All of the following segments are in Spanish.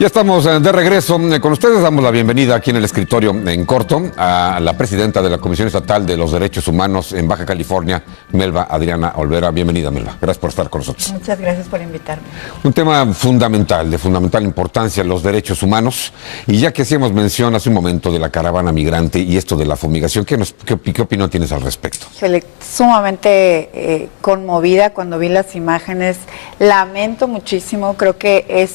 Ya estamos de regreso con ustedes. Damos la bienvenida aquí en el escritorio en corto a la presidenta de la Comisión Estatal de los Derechos Humanos en Baja California, Melba Adriana Olvera. Bienvenida, Melba. Gracias por estar con nosotros. Muchas gracias por invitarme. Un tema fundamental, de fundamental importancia, los derechos humanos. Y ya que hacíamos mención hace un momento de la caravana migrante y esto de la fumigación, ¿qué opinión tienes al respecto? Sumamente conmovida cuando vi las imágenes. Lamento muchísimo, creo que es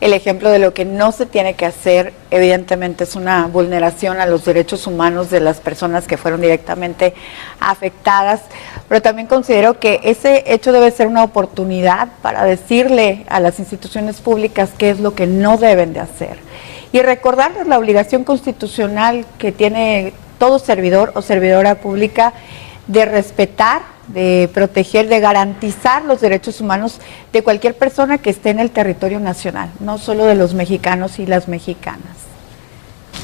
el ejemplo de lo que no se tiene que hacer. Evidentemente es una vulneración a los derechos humanos de las personas que fueron directamente afectadas, pero también considero que ese hecho debe ser una oportunidad para decirle a las instituciones públicas qué es lo que no deben de hacer y recordarles la obligación constitucional que tiene todo servidor o servidora pública de respetar, de proteger, de garantizar los derechos humanos de cualquier persona que esté en el territorio nacional, no solo de los mexicanos y las mexicanas.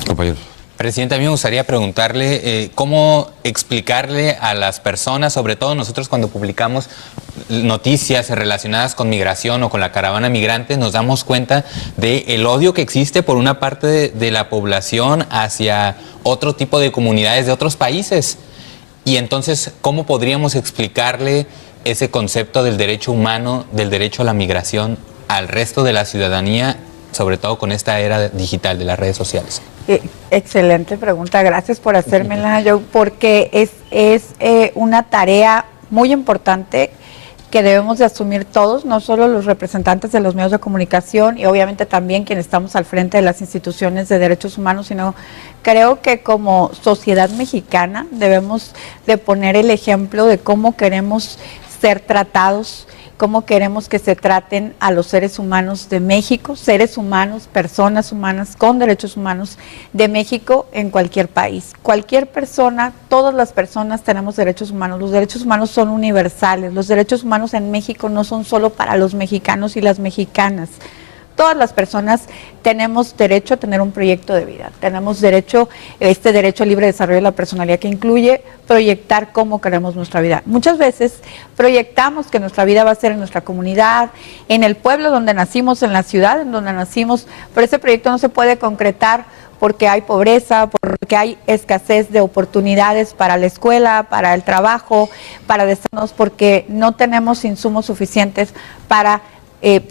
Compañero. Presidente, a mí me gustaría preguntarle cómo explicarle a las personas, sobre todo nosotros cuando publicamos noticias relacionadas con migración o con la caravana migrante, nos damos cuenta del odio que existe por una parte de la población hacia otro tipo de comunidades de otros países. Y entonces, ¿cómo podríamos explicarle ese concepto del derecho humano, del derecho a la migración al resto de la ciudadanía, sobre todo con esta era digital de las redes sociales? Excelente pregunta, gracias por hacérmela, Joe, porque es una tarea muy importante que debemos de asumir todos, no solo los representantes de los medios de comunicación y obviamente también quienes estamos al frente de las instituciones de derechos humanos, sino creo que como sociedad mexicana debemos de poner el ejemplo de cómo queremos ser tratados, cómo queremos que se traten a los seres humanos de México, seres humanos, personas humanas con derechos humanos de México en cualquier país. Cualquier persona, todas las personas tenemos derechos humanos. Los derechos humanos son universales. Los derechos humanos en México no son solo para los mexicanos y las mexicanas. Todas las personas tenemos derecho a tener un proyecto de vida, tenemos derecho al libre desarrollo de la personalidad que incluye proyectar cómo queremos nuestra vida. Muchas veces proyectamos que nuestra vida va a ser en nuestra comunidad, en el pueblo donde nacimos, en la ciudad en donde nacimos, pero ese proyecto no se puede concretar porque hay pobreza, porque hay escasez de oportunidades para la escuela, para el trabajo, para desarrollarnos, porque no tenemos insumos suficientes para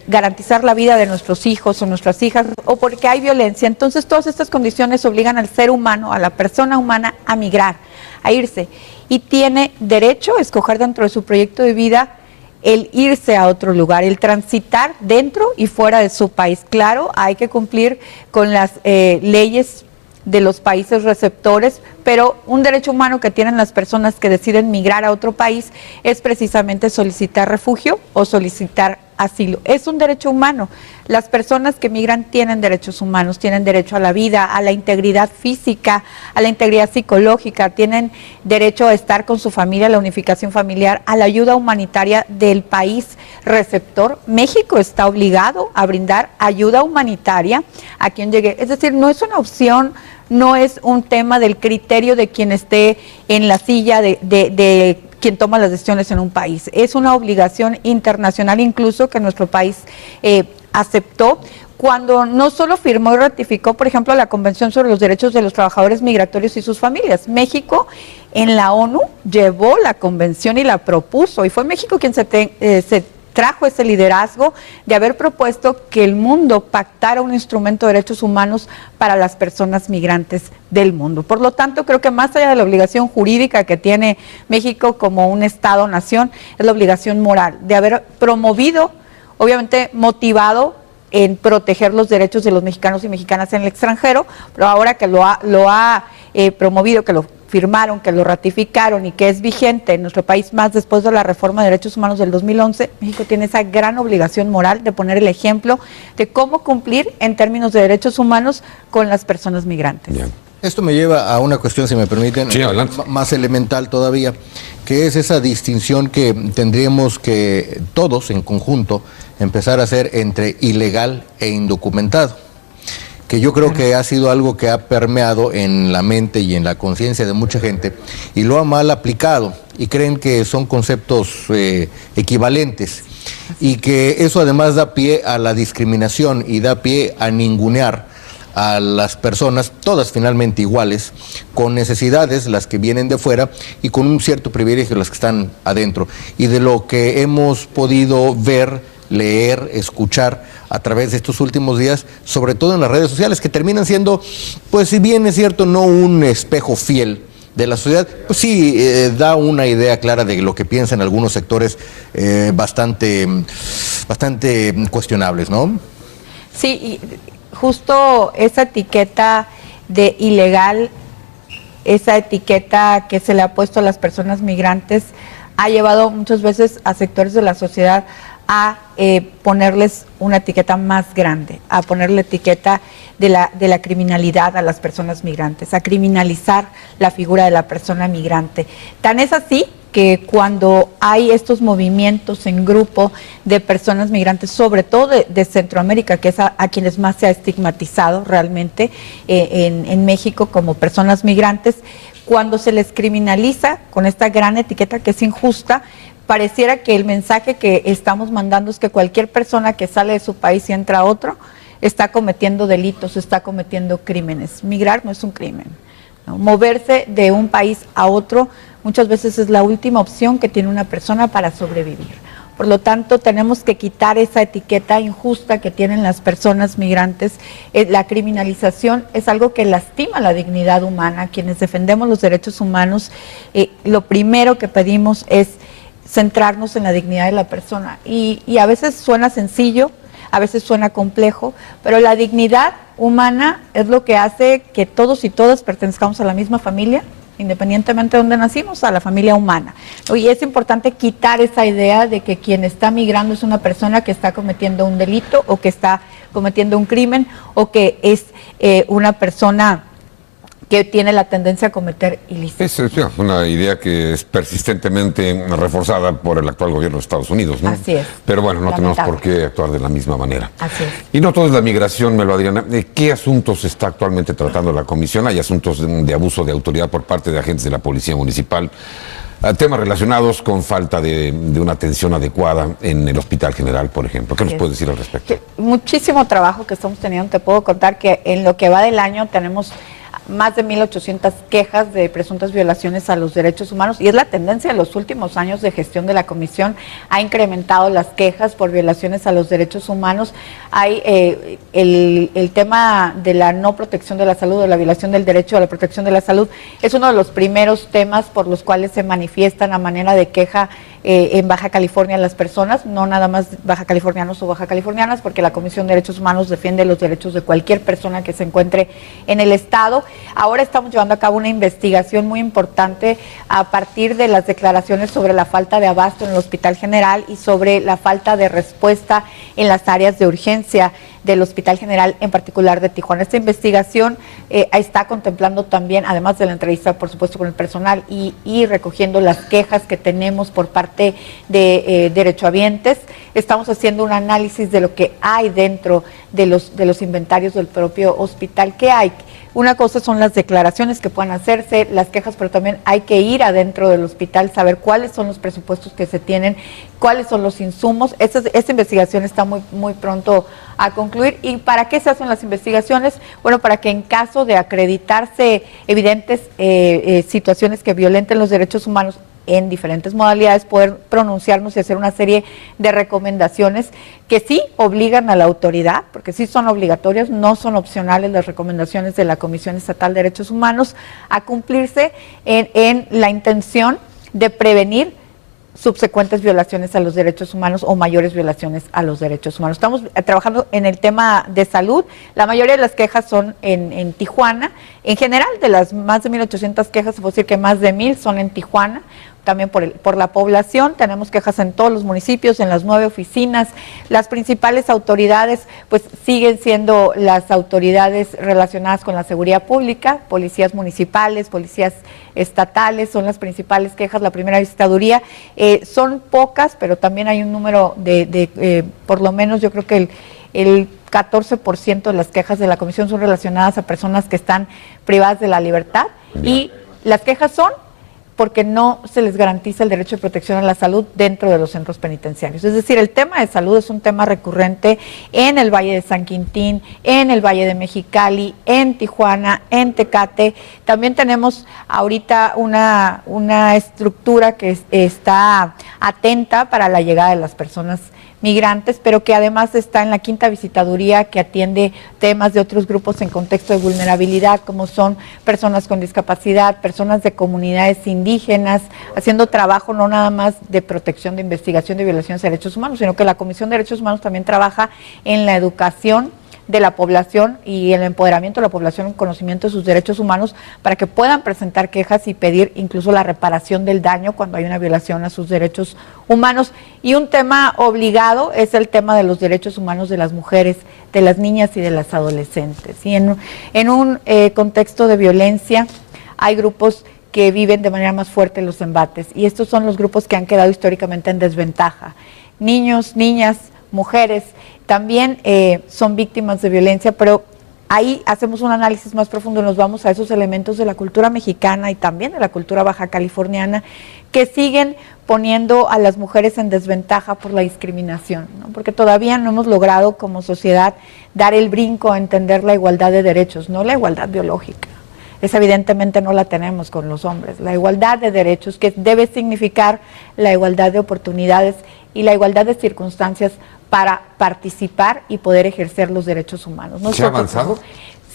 garantizar la vida de nuestros hijos o nuestras hijas, o porque hay violencia. Entonces todas estas condiciones obligan al ser humano, a la persona humana, a migrar, a irse, y tiene derecho a escoger dentro de su proyecto de vida el irse a otro lugar, el transitar dentro y fuera de su país. Claro, hay que cumplir con las leyes de los países receptores, pero un derecho humano que tienen las personas que deciden migrar a otro país es precisamente solicitar refugio o solicitar asilo. Es un derecho humano. Las personas que migran tienen derechos humanos, tienen derecho a la vida, a la integridad física, a la integridad psicológica, tienen derecho a estar con su familia, a la unificación familiar, a la ayuda humanitaria del país receptor. México está obligado a brindar ayuda humanitaria a quien llegue. Es decir, no es una opción, no es un tema del criterio de quien esté en la silla de quien toma las decisiones en un país. Es una obligación internacional incluso que nuestro país aceptó cuando no solo firmó y ratificó, por ejemplo, la Convención sobre los Derechos de los Trabajadores Migratorios y sus Familias. México en la ONU llevó la convención y la propuso, y fue México quien se trajo ese liderazgo de haber propuesto que el mundo pactara un instrumento de derechos humanos para las personas migrantes del mundo. Por lo tanto, creo que más allá de la obligación jurídica que tiene México como un Estado-nación, es la obligación moral de haber promovido, obviamente motivado en proteger los derechos de los mexicanos y mexicanas en el extranjero, pero ahora que lo ha promovido, que lo firmaron, que lo ratificaron y que es vigente en nuestro país más después de la reforma de derechos humanos del 2011, México tiene esa gran obligación moral de poner el ejemplo de cómo cumplir en términos de derechos humanos con las personas migrantes. Bien. Esto me lleva a una cuestión, si me permiten, sí, más elemental todavía, que es esa distinción que tendríamos que todos en conjunto empezar a hacer entre ilegal e indocumentado, que yo creo que ha sido algo que ha permeado en la mente y en la conciencia de mucha gente y lo ha mal aplicado. y creen que son conceptos equivalentes, y que eso además da pie a la discriminación y da pie a ningunear a las personas, todas finalmente iguales, con necesidades, las que vienen de fuera, y con un cierto privilegio las que están adentro. Y de lo que hemos podido ver, leer, escuchar a través de estos últimos días, sobre todo en las redes sociales, que terminan siendo, pues si bien es cierto, no un espejo fiel de la sociedad, pues sí da una idea clara de lo que piensan algunos sectores bastante cuestionables, ¿no? Sí, y justo esa etiqueta de ilegal, esa etiqueta que se le ha puesto a las personas migrantes, ha llevado muchas veces a sectores de la sociedad a ponerles una etiqueta más grande, a ponerle etiqueta de la criminalidad a las personas migrantes, a criminalizar la figura de la persona migrante. Tan es así que cuando hay estos movimientos en grupo de personas migrantes, sobre todo de Centroamérica, que es a quienes más se ha estigmatizado realmente en México como personas migrantes, cuando se les criminaliza con esta gran etiqueta que es injusta, pareciera que el mensaje que estamos mandando es que cualquier persona que sale de su país y entra a otro está cometiendo delitos, está cometiendo crímenes. Migrar no es un crimen, ¿no? Moverse de un país a otro muchas veces es la última opción que tiene una persona para sobrevivir. Por lo tanto, tenemos que quitar esa etiqueta injusta que tienen las personas migrantes. La criminalización es algo que lastima la dignidad humana. Quienes defendemos los derechos humanos, lo primero que pedimos es centrarnos en la dignidad de la persona. Y a veces suena sencillo, a veces suena complejo, pero la dignidad humana es lo que hace que todos y todas pertenezcamos a la misma familia, independientemente de dónde nacimos, a la familia humana. Y es importante quitar esa idea de que quien está migrando es una persona que está cometiendo un delito o que está cometiendo un crimen o que es una persona que tiene la tendencia a cometer ilícitos. Es una idea que es persistentemente reforzada por el actual gobierno de Estados Unidos, ¿no? Así es. Pero bueno, no tenemos por qué actuar de la misma manera. Así es. Y no todo es la migración, Melba Adriana. ¿Qué asuntos está actualmente tratando la comisión? Hay asuntos de abuso de autoridad por parte de agentes de la Policía Municipal, temas relacionados con falta de una atención adecuada en el Hospital General, por ejemplo. ¿Qué nos puedes decir al respecto? Muchísimo trabajo que estamos teniendo. Te puedo contar que en lo que va del año tenemos más de 1,800 quejas de presuntas violaciones a los derechos humanos, y es la tendencia en los últimos años de gestión de la comisión. Ha incrementado las quejas por violaciones a los derechos humanos. Hay el tema de la no protección de la salud, de la violación del derecho a la protección de la salud, es uno de los primeros temas por los cuales se manifiestan a manera de queja en Baja California las personas, no nada más baja californianos o baja californianas, porque la Comisión de Derechos Humanos defiende los derechos de cualquier persona que se encuentre en el estado. Ahora estamos llevando a cabo una investigación muy importante a partir de las declaraciones sobre la falta de abasto en el Hospital General y sobre la falta de respuesta en las áreas de urgencia del Hospital General, en particular de Tijuana. Esta investigación está contemplando también, además de la entrevista, por supuesto, con el personal y recogiendo las quejas que tenemos por parte de derechohabientes. Estamos haciendo un análisis de lo que hay dentro de los inventarios del propio hospital. ¿Qué hay? Una cosa son las declaraciones que puedan hacerse, las quejas, pero también hay que ir adentro del hospital, saber cuáles son los presupuestos que se tienen, cuáles son los insumos. Esta investigación está muy pronto a concluir. ¿Y para qué se hacen las investigaciones? Bueno, para que en caso de acreditarse evidentes situaciones que violenten los derechos humanos en diferentes modalidades, poder pronunciarnos y hacer una serie de recomendaciones que sí obligan a la autoridad, porque sí son obligatorias, no son opcionales las recomendaciones de la Comisión Estatal de Derechos Humanos, a cumplirse en la intención de prevenir subsecuentes violaciones a los derechos humanos o mayores violaciones a los derechos humanos. Estamos trabajando en el tema de salud. La mayoría de las quejas son en Tijuana. En general, de las más de 1,800 quejas, se puede decir que más de 1,000 son en Tijuana. También por la población, tenemos quejas en todos los municipios, en las 9 oficinas. Las principales autoridades pues siguen siendo las autoridades relacionadas con la seguridad pública, policías municipales, policías estatales, son las principales quejas. La primera visitaduría son pocas, pero también hay un número de por lo menos yo creo que el 14% de las quejas de la comisión son relacionadas a personas que están privadas de la libertad. Y las quejas son porque no se les garantiza el derecho de protección a la salud dentro de los centros penitenciarios. Es decir, el tema de salud es un tema recurrente en el Valle de San Quintín, en el Valle de Mexicali, en Tijuana, en Tecate. También tenemos ahorita una estructura que está atenta para la llegada de las personas migrantes, pero que además está en la quinta visitaduría, que atiende temas de otros grupos en contexto de vulnerabilidad, como son personas con discapacidad, personas de comunidades indígenas, haciendo trabajo no nada más de protección, de investigación de violaciones de derechos humanos, sino que la Comisión de Derechos Humanos también trabaja en la educación de la población y el empoderamiento de la población en conocimiento de sus derechos humanos para que puedan presentar quejas y pedir incluso la reparación del daño cuando hay una violación a sus derechos humanos. Y un tema obligado es el tema de los derechos humanos de las mujeres, de las niñas y de las adolescentes. Y en un contexto de violencia hay grupos que viven de manera más fuerte los embates, y estos son los grupos que han quedado históricamente en desventaja. Niños, niñas, mujeres también son víctimas de violencia, pero ahí hacemos un análisis más profundo, nos vamos a esos elementos de la cultura mexicana y también de la cultura baja californiana que siguen poniendo a las mujeres en desventaja por la discriminación, ¿no? Porque todavía no hemos logrado como sociedad dar el brinco a entender la igualdad de derechos, no la igualdad biológica. Esa evidentemente no la tenemos con los hombres. La igualdad de derechos, que debe significar la igualdad de oportunidades y la igualdad de circunstancias para participar y poder ejercer los derechos humanos. ¿Se ha avanzado?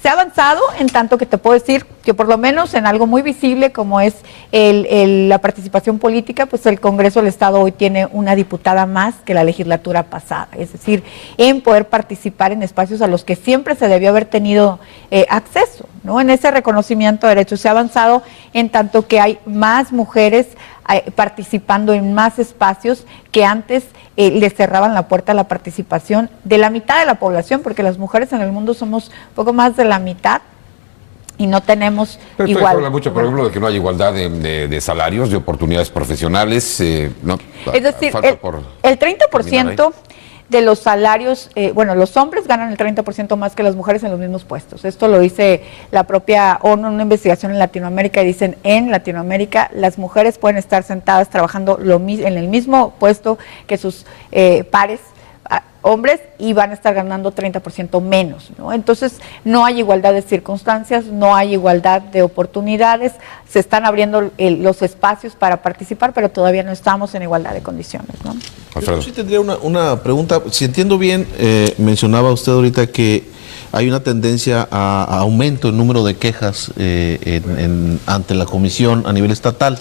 Se ha avanzado en tanto que te puedo decir que por lo menos en algo muy visible como es la participación política, pues el Congreso del Estado hoy tiene una diputada más que la legislatura pasada, es decir, en poder participar en espacios a los que siempre se debió haber tenido acceso, ¿no? En ese reconocimiento de derechos se ha avanzado en tanto que hay más mujeres participando en más espacios que antes le cerraban la puerta a la participación de la mitad de la población, porque las mujeres en el mundo somos poco más de la mitad y no tenemos pero igual. Se habla mucho, por ejemplo, de que no hay igualdad de salarios, de oportunidades profesionales. ¿No? Es decir, el 30% de los salarios, los hombres ganan el 30% más que las mujeres en los mismos puestos. Esto lo dice la propia ONU en una investigación en Latinoamérica, y dicen, en Latinoamérica las mujeres pueden estar sentadas trabajando en el mismo puesto que sus pares hombres y van a estar ganando 30% menos, ¿no? Entonces no hay igualdad de circunstancias, no hay igualdad de oportunidades, se están abriendo los espacios para participar, pero todavía no estamos en igualdad de condiciones, ¿no? Yo sí tendría una pregunta. Si entiendo bien, mencionaba usted ahorita que hay una tendencia a aumento en número de quejas ante la comisión a nivel estatal.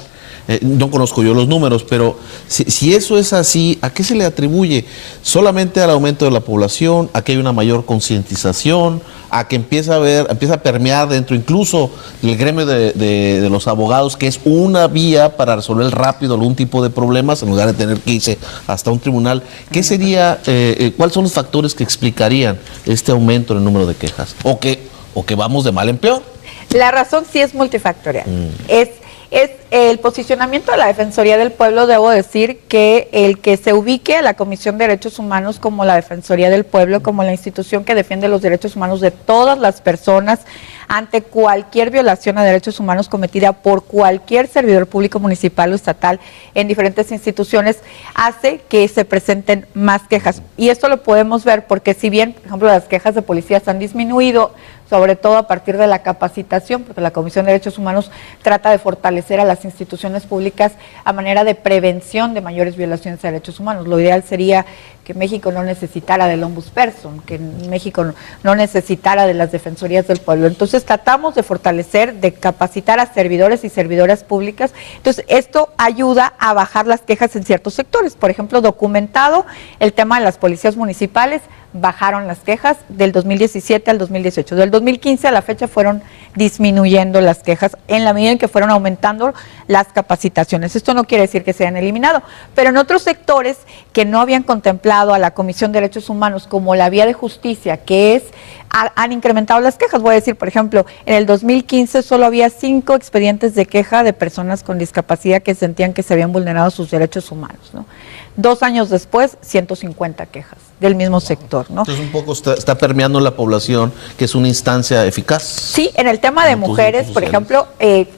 No conozco yo los números, pero si eso es así, ¿a qué se le atribuye? ¿Solamente al aumento de la población, a que hay una mayor concientización, a que empieza a permear dentro incluso del gremio de los abogados, que es una vía para resolver rápido algún tipo de problemas en lugar de tener que irse hasta un tribunal? ¿Qué sería, cuáles son los factores que explicarían este aumento en el número de quejas? ¿O que vamos de mal en peor? La razón sí es multifactorial. Es el posicionamiento de la Defensoría del Pueblo. Debo decir que el que se ubique a la Comisión de Derechos Humanos como la Defensoría del Pueblo, como la institución que defiende los derechos humanos de todas las personas ante cualquier violación a derechos humanos cometida por cualquier servidor público municipal o estatal en diferentes instituciones, hace que se presenten más quejas. Y esto lo podemos ver porque si bien, por ejemplo, las quejas de policías han disminuido, sobre todo a partir de la capacitación, porque la Comisión de Derechos Humanos trata de fortalecer a las instituciones públicas a manera de prevención de mayores violaciones de derechos humanos. Lo ideal sería que México no necesitara del ombudsperson, que México no necesitara de las defensorías del pueblo. Entonces tratamos de fortalecer, de capacitar a servidores y servidoras públicas. Entonces esto ayuda a bajar las quejas en ciertos sectores. Por ejemplo, documentado el tema de las policías municipales, bajaron las quejas del 2017 al 2018. Del 2015 a la fecha fueron disminuyendo las quejas en la medida en que fueron aumentando las capacitaciones. Esto no quiere decir que se hayan eliminado, pero en otros sectores que no habían contemplado a la Comisión de Derechos Humanos como la vía de justicia, que es, han incrementado las quejas. Voy a decir, por ejemplo, en el 2015 solo había 5 expedientes de queja de personas con discapacidad que sentían que se habían vulnerado sus derechos humanos, ¿no? 2 años después, 150 quejas del mismo sector, ¿no? Entonces un poco está permeando la población, que es una instancia eficaz. Sí, en el tema de mujeres, por ejemplo,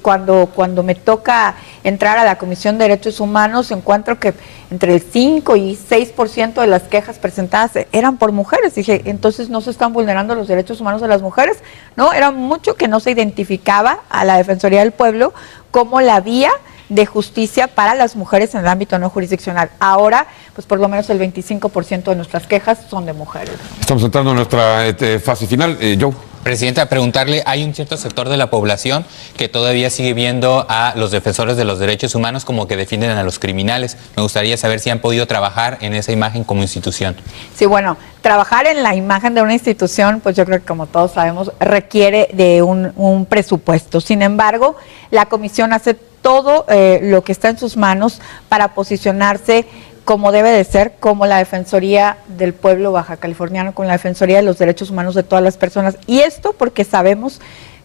cuando me toca entrar a la Comisión de Derechos Humanos, encuentro que entre el 5 y 6% de las quejas presentadas eran por mujeres. Dije, entonces no se están vulnerando los derechos humanos de las mujeres, ¿no? Era mucho que no se identificaba a la Defensoría del Pueblo como la vía de justicia para las mujeres en el ámbito no jurisdiccional. Ahora, pues por lo menos el 25% de nuestras quejas son de mujeres. Estamos entrando en nuestra fase final. Joe. Presidenta, preguntarle, hay un cierto sector de la población que todavía sigue viendo a los defensores de los derechos humanos como que defienden a los criminales. Me gustaría saber si han podido trabajar en esa imagen como institución. Sí, bueno, trabajar en la imagen de una institución, pues yo creo que como todos sabemos, requiere de un presupuesto. Sin embargo, la comisión hace todo lo que está en sus manos para posicionarse como debe de ser, como la Defensoría del Pueblo Baja Californiano, con la Defensoría de los Derechos Humanos de todas las personas. Y esto porque sabemos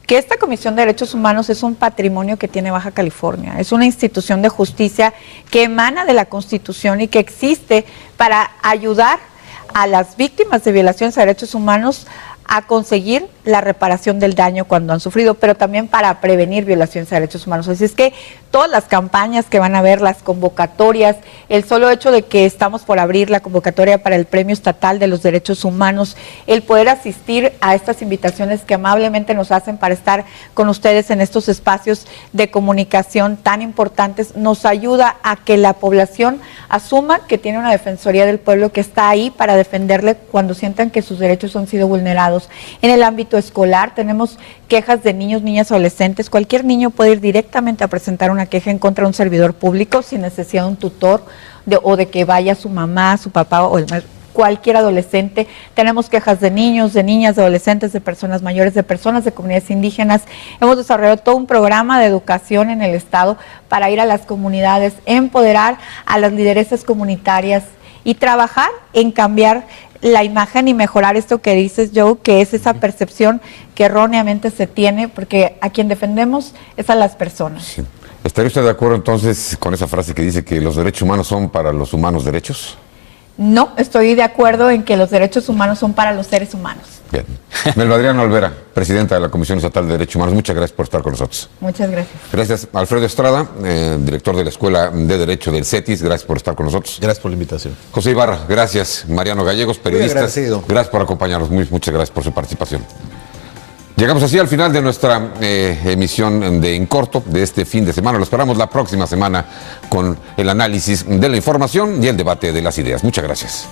que esta Comisión de Derechos Humanos es un patrimonio que tiene Baja California, es una institución de justicia que emana de la Constitución y que existe para ayudar a las víctimas de violaciones a derechos humanos a conseguir la reparación del daño cuando han sufrido, pero también para prevenir violaciones a derechos humanos. Así es que todas las campañas que van a ver, las convocatorias, el solo hecho de que estamos por abrir la convocatoria para el Premio Estatal de los Derechos Humanos, el poder asistir a estas invitaciones que amablemente nos hacen para estar con ustedes en estos espacios de comunicación tan importantes, nos ayuda a que la población asuma que tiene una Defensoría del Pueblo que está ahí para defenderle cuando sientan que sus derechos han sido vulnerados. En el ámbito escolar tenemos quejas de niños, niñas, adolescentes. Cualquier niño puede ir directamente a presentar una queja en contra de un servidor público sin necesidad de un tutor o de que vaya su mamá, su papá o cualquier adolescente. Tenemos quejas de niños, de niñas, de adolescentes, de personas mayores, de personas de comunidades indígenas. Hemos desarrollado todo un programa de educación en el Estado para ir a las comunidades, empoderar a las lideresas comunitarias y trabajar en cambiar la imagen y mejorar esto que dices, Joe, que es esa percepción que erróneamente se tiene, porque a quien defendemos es a las personas. Sí. ¿Estaría usted de acuerdo entonces con esa frase que dice que los derechos humanos son para los humanos derechos? No, estoy de acuerdo en que los derechos humanos son para los seres humanos. Bien. Melba Adriana Olvera, presidenta de la Comisión Estatal de Derechos Humanos, muchas gracias por estar con nosotros. Muchas gracias. Gracias. Alfredo Estrada, director de la Escuela de Derecho del CETIS, gracias por estar con nosotros. Gracias por la invitación. José Ibarra, gracias. Mariano Gallegos, periodista. Gracias por acompañarnos, muchas gracias por su participación. Llegamos así al final de nuestra emisión de En Corto de este fin de semana. Lo esperamos la próxima semana con el análisis de la información y el debate de las ideas. Muchas gracias.